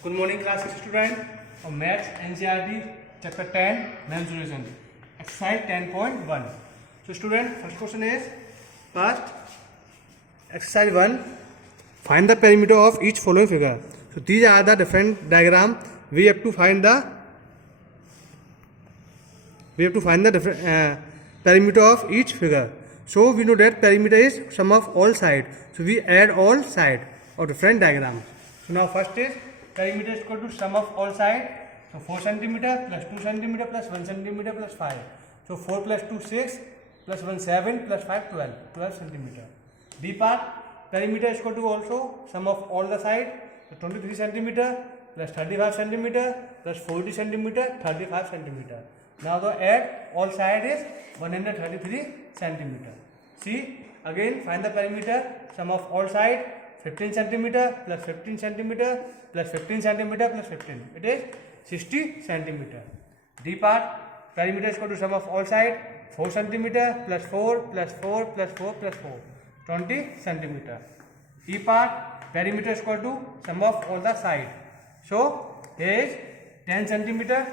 Good morning, class 6 student of Maths NCERT chapter 10 mensuration exercise 10.1. So student, first question is first exercise 1, find the perimeter of each following figure. So these are the different diagram. We have to find the different perimeter of each figure. So we know that perimeter is sum of all sides. So we add all sides of different diagrams. So now first is perimeter is equal to sum of all sides. So 4 centimeter plus 2 centimeter plus 1 centimeter plus 5. So 4 plus 2 6 plus 1 7 plus 5 12 centimeter. B part, perimeter is equal to also sum of all the sides. So 23 centimeter plus 35 centimeter plus 40 centimeter 35 centimeter. Now the add all side is 133 centimeter. See, again find the perimeter, sum of all side 15 centimeter plus 15 centimeter plus 15 centimeter plus 15. It is 60 centimeter. D part, perimeter is equal to sum of all side 4 centimeter plus 4 plus 4 plus 4 plus 4. 20 centimeter. E part, perimeter is equal to sum of all the side. So here is 10 centimeter.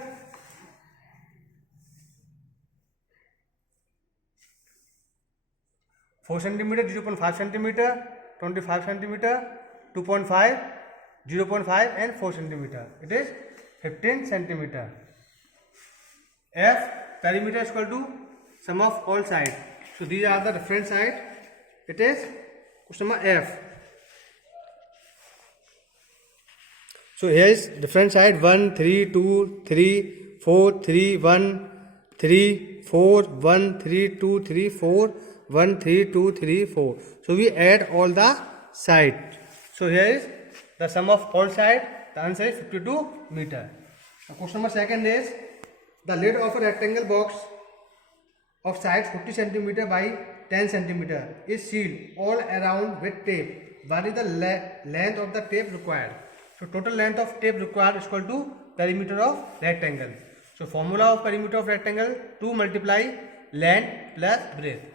4 centimeter, 0.5 centimeter, 25 centimeter, 2.5, 0.5 and 4 centimeter. It is 15 centimeter. F, perimeter is equal to sum of all sides. So these are the different sides. It is question number F. So here is different side 1, 3, 2, 3, 4, 3, 1, 3, 4, 1, 3, 2, 3, 4, 1, 3, 2, 3, 4. So we add all the sides. So here is the sum of all sides. The answer is 52 meter. Now question number second is the lid of a rectangle box of size 40 centimeter by 10 centimeter is sealed all around with tape. What is the length of the tape required? So total length of tape required is equal to perimeter of rectangle. So formula of perimeter of rectangle, 2 multiply length plus breadth.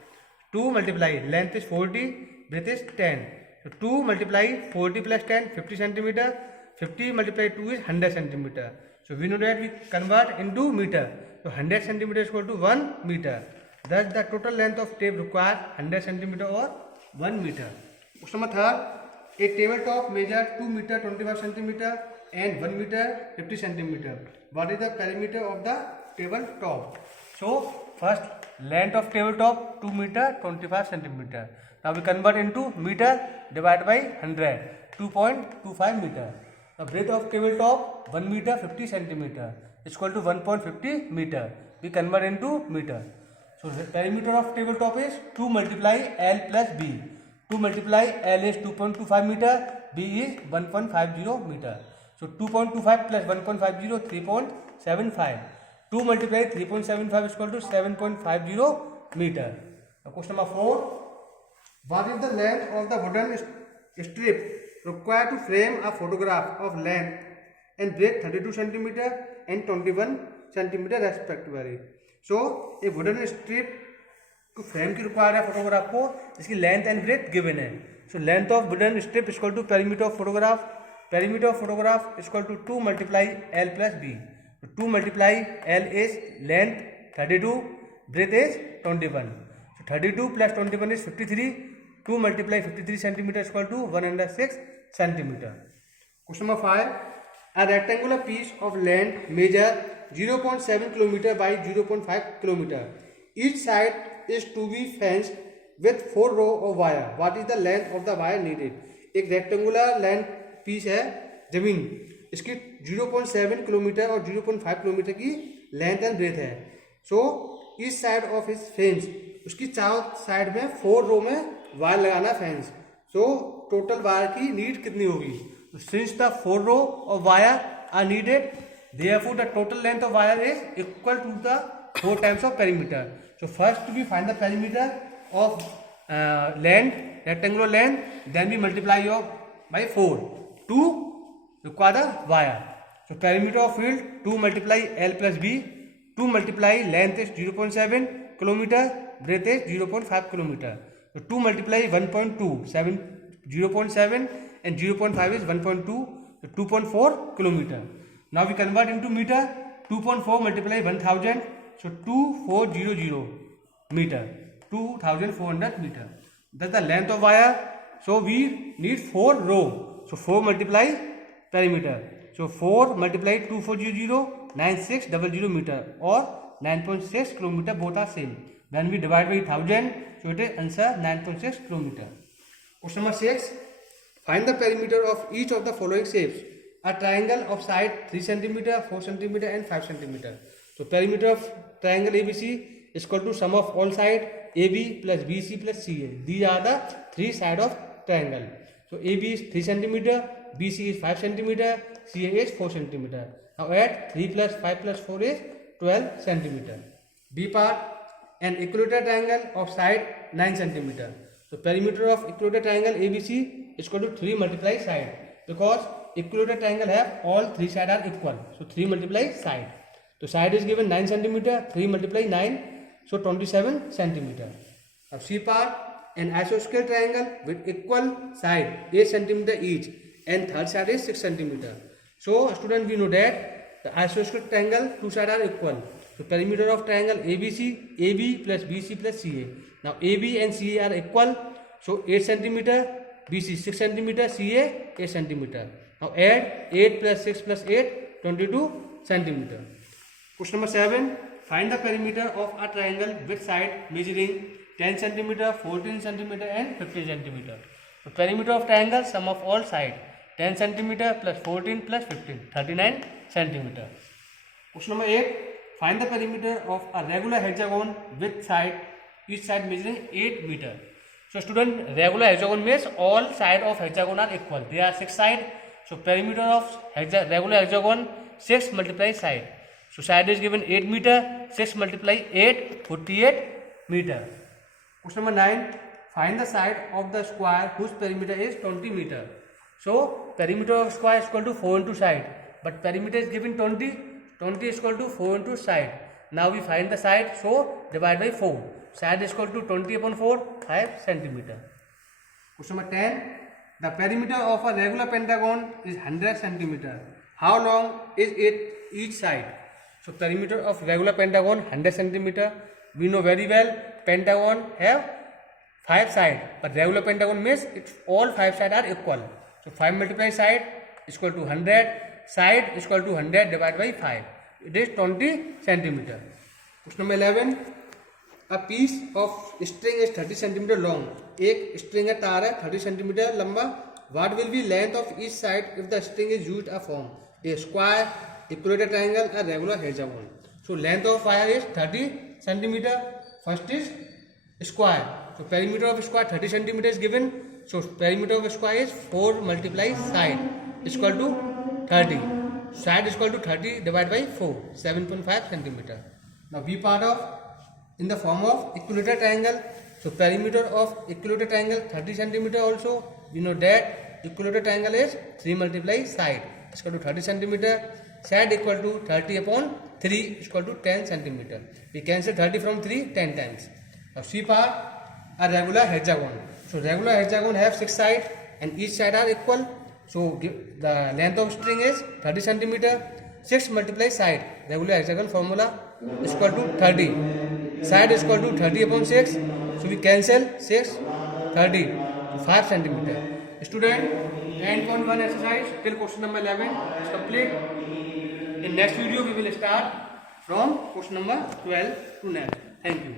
2 multiply length is 40, breadth is 10. So 2 multiply 40 plus 10, 50 centimeter. 50 multiply 2 is 100 centimeter. So we know that we convert into meter. So 100 centimeter is equal to 1 meter. Thus the total length of tape required 100 centimeter or 1 meter. Question number third, a tabletop measures 2 meter 25 centimeter and 1 meter 50 centimeter. What is the perimeter of the tabletop? So first length of tabletop 2 meter 25 centimeter. Now we convert into meter divided by 100, 2.25 meter. The breadth of tabletop 1 meter 50 centimeter is equal to 1.50 meter. We convert into meter. So the perimeter of tabletop is 2 multiply L plus B. 2 multiply L is 2.25 meter, B is 1.50 meter. So 2.25 plus 1.50, 3.75. 2 multiply 3.75 is equal to 7.50 meter. Now question number 4. What is the length of the wooden strip required to frame a photograph of length and breadth 32 centimeter and 21 centimeter respectively? So a wooden strip to frame की required है photograph को, इसकी length and breadth given है. So length of wooden strip is equal to perimeter of photograph. Perimeter of photograph is equal to 2 multiply L plus B. 2 multiply L is length 32, breadth is 21. So 32 plus 21 is 53. 2 multiply 53 centimeter is equal to 106 centimeter. Question number 5. A rectangular piece of land measure 0.7 kilometer by 0.5 kilometer. Each side is to be fenced with 4 row of wire. What is the length of the wire needed? एक rectangular land piece है जमीन, इसकी 0.7 kilometre और 0.5 kilometre की length and breadth है. सो इस side of इस fence, उसकी चारों साइड में 4 रो में वायर लगाना फेंस. सो टोटल वायर की नीड कितनी होगी? Since the 4 row of wire are needed, therefore the total length of wire is equal to the 4 times of perimeter. So first we find the perimeter of length, rectangular length, then we multiply of by 4 to require the wire. So perimeter of field 2 multiply L plus B. 2 multiply length is 0.7 kilometer, breadth is 0.5 kilometer. So 2 multiply 1.2, 0.7 and 0.5 is 1.2. So 2.4 kilometer. Now we convert into meter. 2.4 multiply 1000. So 2400 meter. 2400 meter. That's the length of wire. So we need 4 row. So 4 multiply perimeter. So 4 multiply 2400, 9600 meter or 9.6 kilometer, both are same. When we divide by 1000, so it is answer 9.6 kilometer. Question number 6. Find the perimeter of each of the following shapes. A triangle of side 3 cm, 4 cm and 5 cm. So perimeter of triangle ABC is equal to sum of all side AB plus BC plus CA. These are the 3 sides of triangle. So AB is 3 cm, BC is 5 cm, CA is 4 cm. Now add 3 plus 5 plus 4 is 12 cm. B part, an equilateral triangle of side 9 cm. So perimeter of equilateral triangle ABC is equal to 3 multiply side, because equilateral triangle have all 3 sides are equal. So 3 multiply side. So side is given 9 cm, 3 multiply 9, so 27 cm. Now C part, an isosceles triangle with equal side 8 cm each and third side is 6 cm. So student, we know that the isosceles triangle 2 sides are equal. So perimeter of triangle ABC, AB plus BC plus CA. Now AB and CA are equal. So 8 cm, BC 6 cm, CA 8 cm. Now add 8 plus 6 plus 8, 22 cm. Question number 7. Find the perimeter of a triangle with side measuring 10 cm, 14 cm and 15 cm. So perimeter of triangle, sum of all side 10 cm plus 14 plus 15, 39 cm. Question number 8. Find the perimeter of a regular hexagon with side, each side measuring 8 meter. So student, regular hexagon means all side of hexagon are equal. There are 6 sides. So perimeter of regular hexagon 6 multiply side. So side is given 8 meter, 6 multiply 8, 48 meter. Question number 9. Find the side of the square whose perimeter is 20 meter. So perimeter of square is equal to 4 into side, but perimeter is given 20. 20 is equal to 4 into side. Now we find the side, so divide by 4. Side is equal to 20 upon 4, 5 cm. Question number 10. The perimeter of a regular pentagon is 100 cm. How long is it each side? So perimeter of regular pentagon 100 cm. We know very well pentagon have 5 sides, but regular pentagon means it's all 5 sides are equal. So 5 multiply side is equal to 100. Side is equal to 100 divided by 5. It is 20 cm. Question number 11. A piece of string is 30 cm long. एक string है तार है 30 cm लंबा. What will be length of each side if the string is used a form? A square, equilateral triangle, a regular hexagon. So length of wire is 30 cm. First is square. So perimeter of square 30 cm is given. So perimeter of square is 4 multiply side is equal to 30. Side is equal to 30 divided by 4, 7.5 cm. Now B part of in the form of equilateral triangle. So perimeter of equilateral triangle 30 cm also. We know that equilateral triangle is 3 multiply side is equal to 30 cm. Side equal to 30 upon 3 is equal to 10 cm. We cancel 30 from 3 10 times. Now C part, a regular hexagon. So regular hexagon have 6 sides and each side are equal. So the length of string is 30 cm. 6 multiply side, regular hexagon formula is equal to 30. Side is equal to 30 upon 6. So we cancel 6, 30, 5 cm. Student, 10.1 exercise till question number 11 is complete. In next video we will start from question number 12 to 9. Thank you.